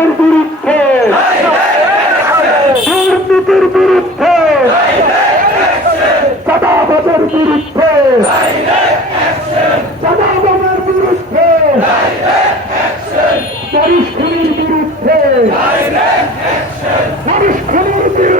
তাদের বিরুদ্ধে। দুর্নীতির বিরুদ্ধে। চাঁদাবাজের বিরুদ্ধে। চাঁদাবাজের বিরুদ্ধে। পরিষ্কারের বিরুদ্ধে। পরিষ্কারের বিরুদ্ধে।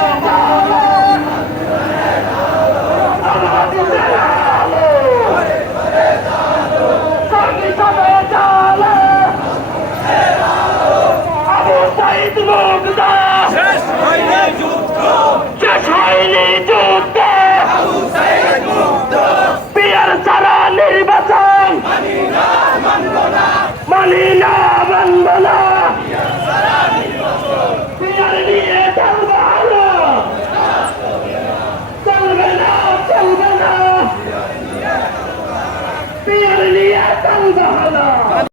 শহীদ মুগ্ধা শেষ হয়নি যুদ্ধ শেষ হয়নি যুদ্ধ পিয়ার ছাড়া নির্বাচন মানি না মানব না মানি না মানব না পিয়ার নিয়ে চলবে আলো চলবে না চলবে না পিয়ার নিয়ে চলবে আলো